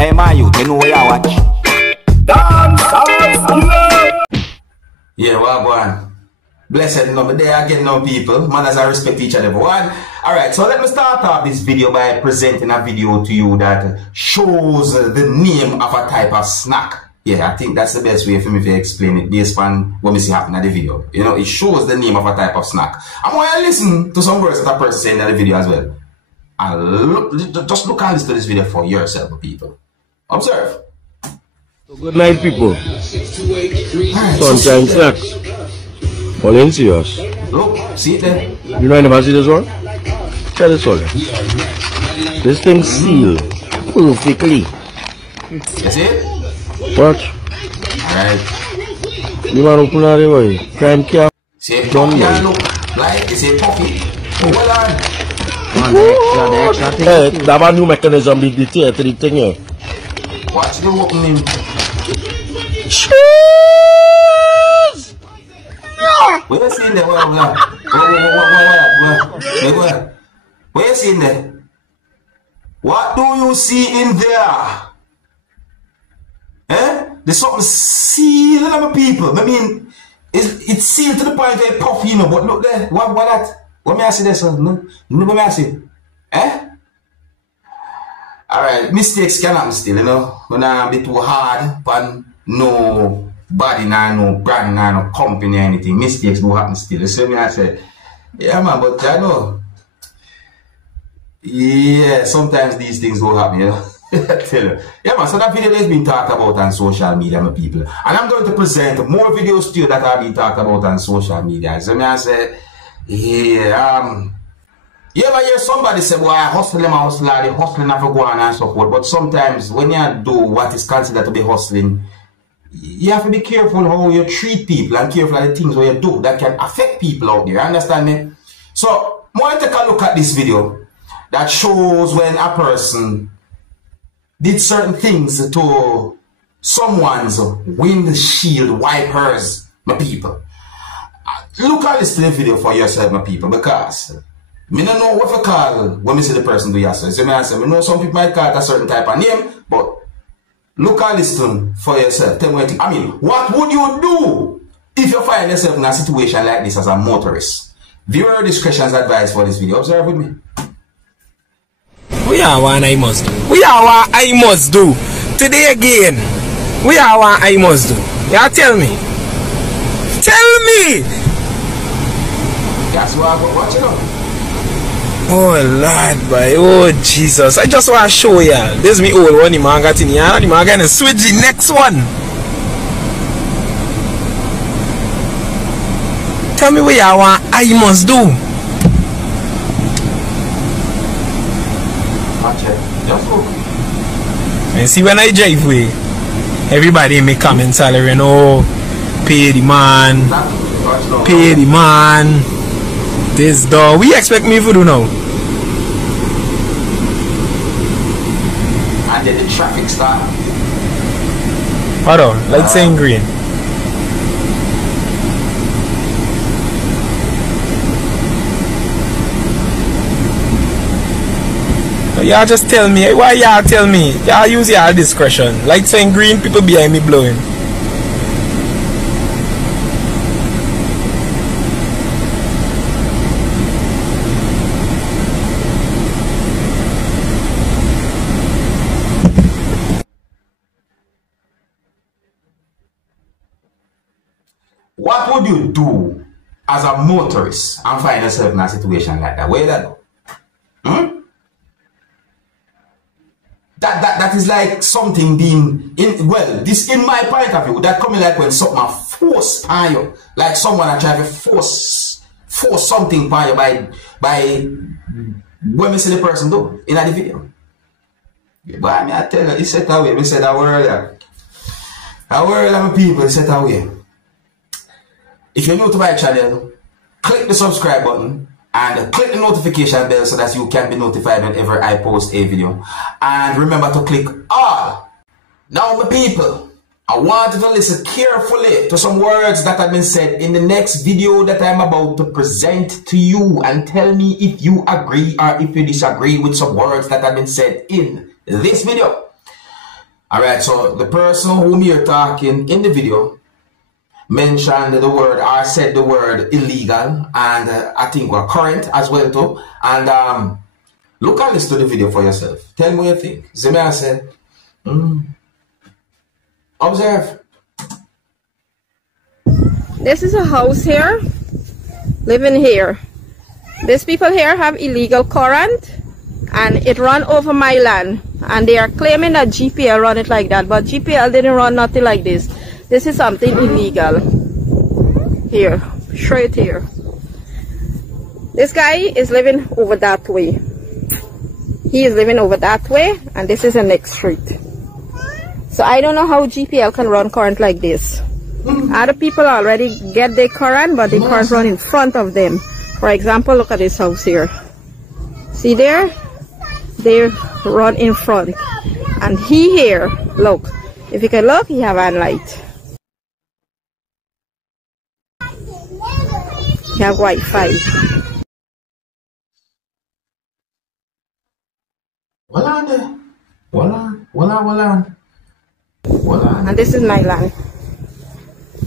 Hey, my youth, you know where you watch? Dancehall skilla. Yeah, well, go on. Blessed number there again now, people. Manners I respect each other. One. Alright, so let me start off this video by presenting a video to you that shows the name of a type of snack. Yeah, I think that's the best way for me to explain it based on what we see happen in the video. You know, it shows the name of a type of snack. I want you to listen to some words that a person saying in the video as well. And just look and listen to this video for yourself, people. Observe. Good night, people. Sunshine snacks. All in serious. Look, see it there? You know, I never see this one? Try this one. This thing sealed perfectly. You see it? Watch. Alright. You want to open out the way? Crime cap. See it? Look like it's a puffy. Hold on. Hey, that one new mechanism be detailed to the thing here. Watch the opening. Cheers! Where you seeing there? Where you seeing there? What do you see in there? Eh? There's something sealed in my people. I mean, it's sealed to the point where it puff, you know, but look there. What that? What may I see there, son? No? What may I see? Eh? Alright, mistakes can happen still, you know. When I'm a bit too hard, but no body, no brand, no company, or anything. Mistakes do happen still. So me I say, yeah man, but I know. Yeah, sometimes these things will happen, you know. Tell you. Yeah man, so that video has been talked about on social media, my people. And I'm going to present more videos to you that have been talked about on social media. So me I say, yeah, you ever hear somebody say, well, I hustle them, they hustling for go on and so forth. But sometimes when you do what is considered to be hustling, you have to be careful how you treat people and careful of the things where you do that can affect people out there. Understand me? So, I want to take a look at this video that shows when a person did certain things to someone's windshield wipers, my people. Look at this video for yourself, my people, because I don't know what to call when we see the person do yourself. So I know some people might call it a certain type of name, but look and listen for yourself. Tell me what you think. I mean, what would you do if you find yourself in a situation like this as a motorist? Viewer discretion is advised for this video. Observe with me. We are what I must do. We are what I must do. Today again, we are what I must do. Yeah, tell me. Tell me! That's what I got watching on. Oh Lord, boy. Oh Jesus. I just want to show you. This is me old one. The man got in here. The man going to switch the next one. Tell me what you want I must do. Watch it. Just look. And see when I drive away, everybody make comments salary, you know, pay the man, pay the man. This dog. We expect me to do now. And then the traffic start. Hold on, let's say in green. Y'all just tell me. Why y'all tell me? Y'all use y'all discretion. Like saying green, people behind me blowing. What would you do as a motorist and find yourself in a situation like that? Where that? That is like something being in, well, this in my point of view, that coming like when something force on you, like someone are trying to force something on you by when we see the person do in the video. But I mean, I tell you, it's set away. We said that word there. That word of people is set away. If you're new to my channel, click the subscribe button and click the notification bell so that you can be notified whenever I post a video. And remember to click all. Now my people, I want you to listen carefully to some words that have been said in the next video that I'm about to present to you, and tell me if you agree or if you disagree with some words that have been said in this video. Alright, so the person whom you're talking in the video mentioned the word or said the word illegal, and I think we're current as well too. And look and listen to the video for yourself. Tell me what you think. See me, I said, observe. This is a house here, living here. These people here have illegal current and it run over my land, and they are claiming that GPL run it like that, but GPL didn't run nothing like this. This is something illegal. Here, straight here. This guy is living over that way. He is living over that way, and this is the next street. So I don't know how GPL can run current like this. Other people already get their current, but they can't run in front of them. For example, look at this house here. See there? They run in front. And he here, look. If you can look, he have a light. He have Wi-Fi. Hold on there. Hold on. And this is my land.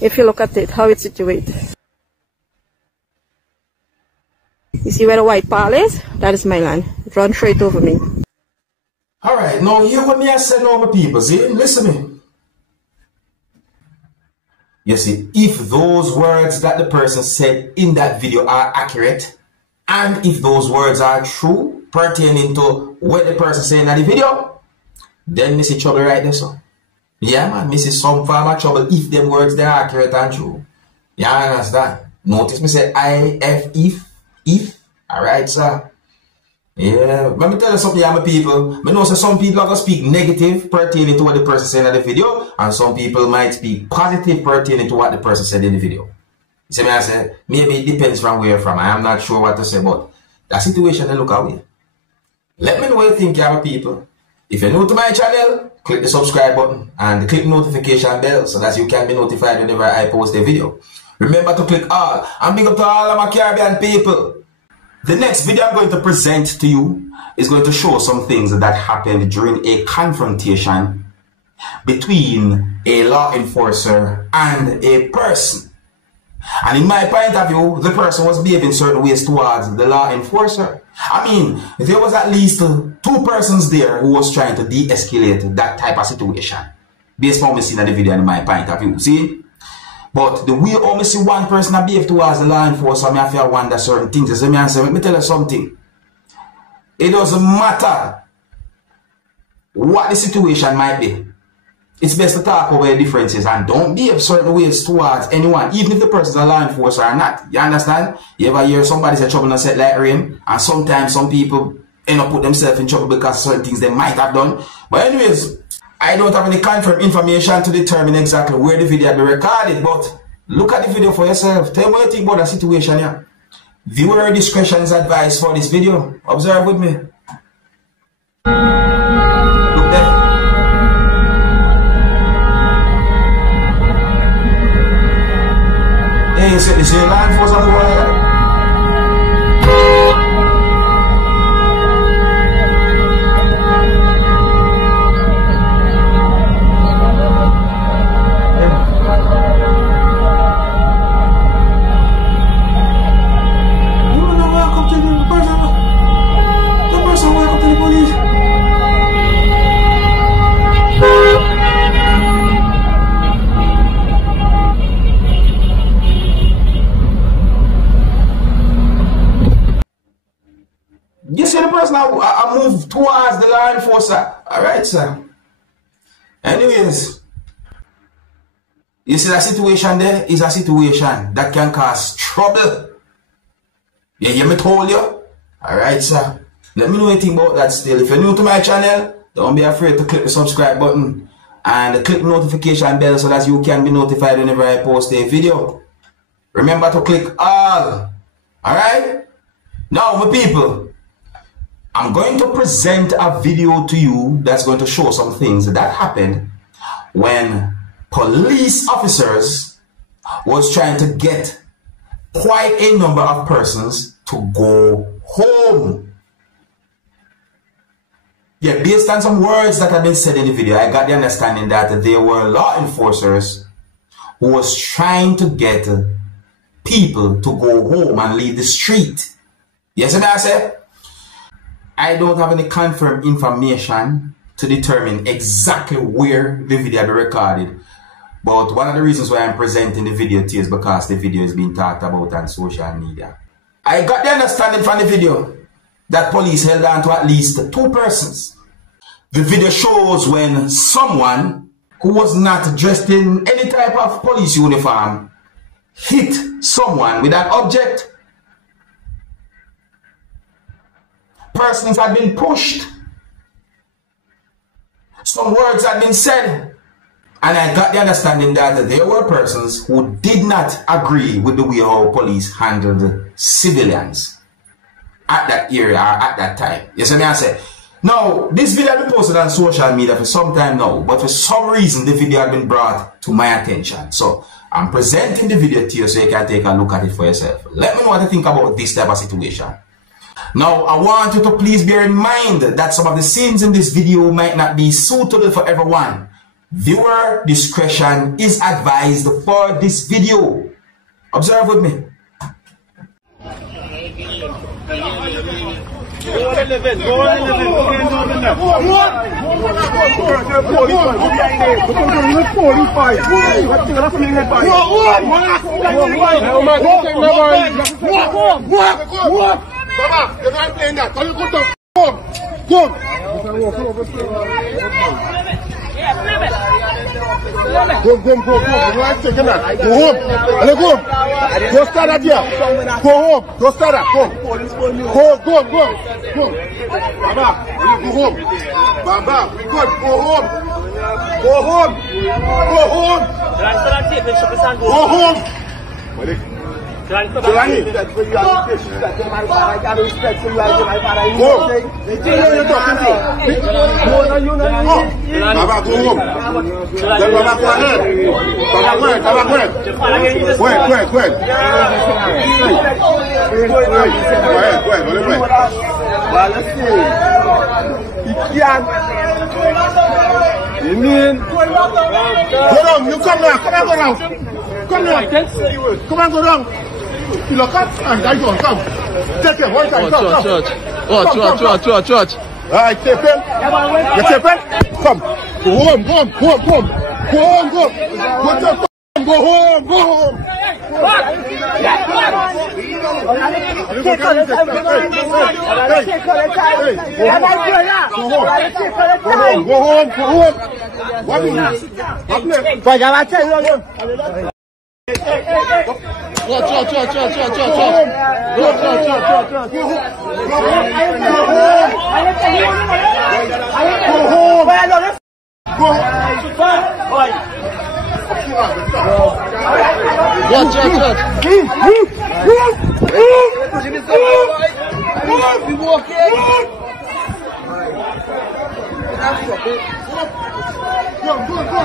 If you look at it, how it's situated. You see where the white pile is? That is my land. It runs straight over me. Alright, now hear what me I say now, my people. See, listen to me. You see, if those words that the person said in that video are accurate, and if those words are true, pertaining to what the person said in the video, then me see trouble right there, so. Yeah, man, me see some form of trouble if them words they are accurate and true. You understand? Notice me say if. Alright, sir. Yeah, let me tell you something, my people. I know some people are going to speak negative pertaining to what the person said in the video, and some people might speak positive pertaining to what the person said in the video. You see me, I said, maybe it depends from where you're from. I am not sure what to say, but that situation, they look away. Let me know what you think, my people. If you're new to my channel, click the subscribe button and click notification bell so that you can be notified whenever I post a video. Remember to click all, and big up to all of my Caribbean people. The next video I'm going to present to you is going to show some things that happened during a confrontation between a law enforcer and a person. And in my point of view, the person was behaving certain ways towards the law enforcer. I mean, there was at least 2 persons there who was trying to de-escalate that type of situation. Based on what we see in the video in my point of view, see? But the way I see one person that behave towards the law enforcement, I have to wonder certain things. So let me tell you something. It doesn't matter what the situation might be. It's best to talk over the differences and don't behave certain ways towards anyone, even if the person is a law enforcer or not. You understand? You ever hear somebody say trouble and set like rain, and sometimes some people end up put themselves in trouble because of certain things they might have done. But anyways, I don't have any confirmed information to determine exactly where the video has been recorded, but look at the video for yourself. Tell me what you think about the situation here. Viewer discretion is advised for this video. Observe with me. Look there. Yeah, you see, this is a law enforcement boy. You see the person I move towards the law enforcer. Alright, sir. Anyways, you see that situation there is a situation that can cause trouble. You hear me told you? Alright, sir. Let me know anything about that still. If you're new to my channel, don't be afraid to click the subscribe button and click the notification bell so that you can be notified whenever I post a video. Remember to click all. Alright? Now, my people, I'm going to present a video to you that's going to show some things that happened when police officers was trying to get quite a number of persons to go home. Yeah, based on some words that have been said in the video, I got the understanding that there were law enforcers who was trying to get people to go home and leave the street. Yes, and I said, I don't have any confirmed information to determine exactly where the video be recorded. But one of the reasons why I'm presenting the video to you is because the video is being talked about on social media. I got the understanding from the video that police held on to at least 2 persons. The video shows when someone who was not dressed in any type of police uniform hit someone with an object. Persons had been pushed. Some words had been said. And I got the understanding that there were persons who did not agree with the way how police handled civilians at that area or at that time. You see me I say? Now, this video has been posted on social media for some time now, but for some reason the video has been brought to my attention. So I'm presenting the video to you so you can take a look at it for yourself. Let me know what you think about this type of situation. Now, I want you to please bear in mind that some of the scenes in this video might not be suitable for everyone. Viewer discretion is advised for this video. Observe with me. Go on 11. Go on 11. Go on 11. Go home. Go start at here. Go home. Go start at home. Go. Baba, go home. Baba, we got go home. Go home. Go home. Jelani. Baba, go home. Baba, go ahead. Baba, go ahead. Go ahead. Let's see. You mean? Go down. You come now. Come on, go down. Come now. Come on, go down. You look up and I don't come. Take him. One time. Come. Church. Alright, take him. You take him? Come. Go home. Go home.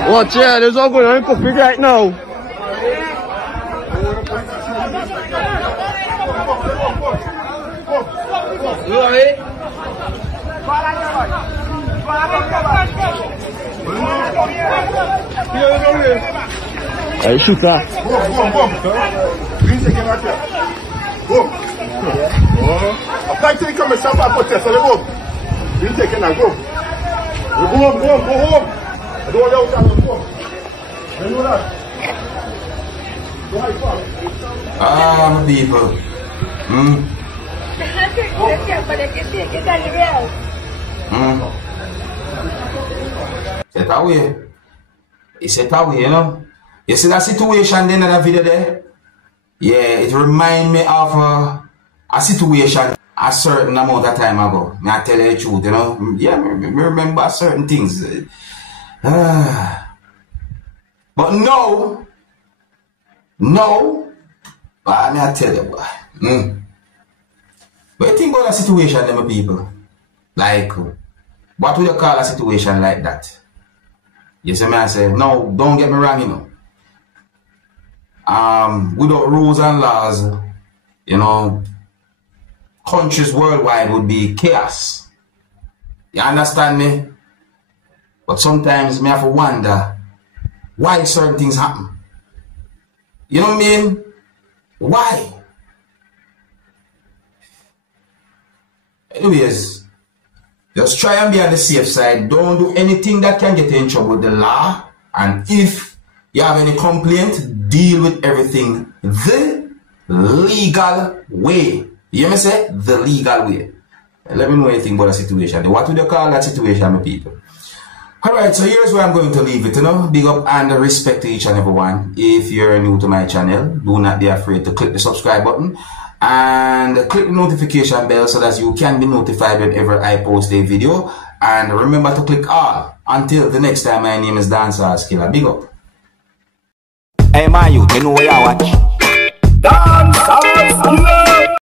Watch out, there's all going on in coffee right now. Hey, shoot that. Go. Please take him right here. Go. Apply to the commission for protest. Go. Please take him now. Go. Go home. I don't want to go. You know that. People. It's that way, you know. You see that situation then in that video there? Yeah, it reminds me of a situation a certain amount of time ago. I tell you the truth, you know. Yeah, I remember certain things. But no, but I tell you, boy. But you think about a situation, them people? Like, what would you call a situation like that? You see me, I say, no, don't get me wrong, you know. Without rules and laws, you know, countries worldwide would be chaos. You understand me? But sometimes me have to wonder why certain things happen. You know what I mean? Why? Anyways, just try and be on the safe side. Don't do anything that can get you in trouble with the law. And if you have any complaint, deal with everything the legal way. You hear me say? The legal way. Let me know anything about the situation. What would you call that situation, my people? Alright, so here's where I'm going to leave it, you know. Big up and respect to each and every one. If you're new to my channel, do not be afraid to click the subscribe button and click the notification bell so that you can be notified whenever I post a video. And remember to click all. Until the next time, my name is Dancehall Skilla. Big up. Hey, my youth, you know where you watch? Dancehall Skilla.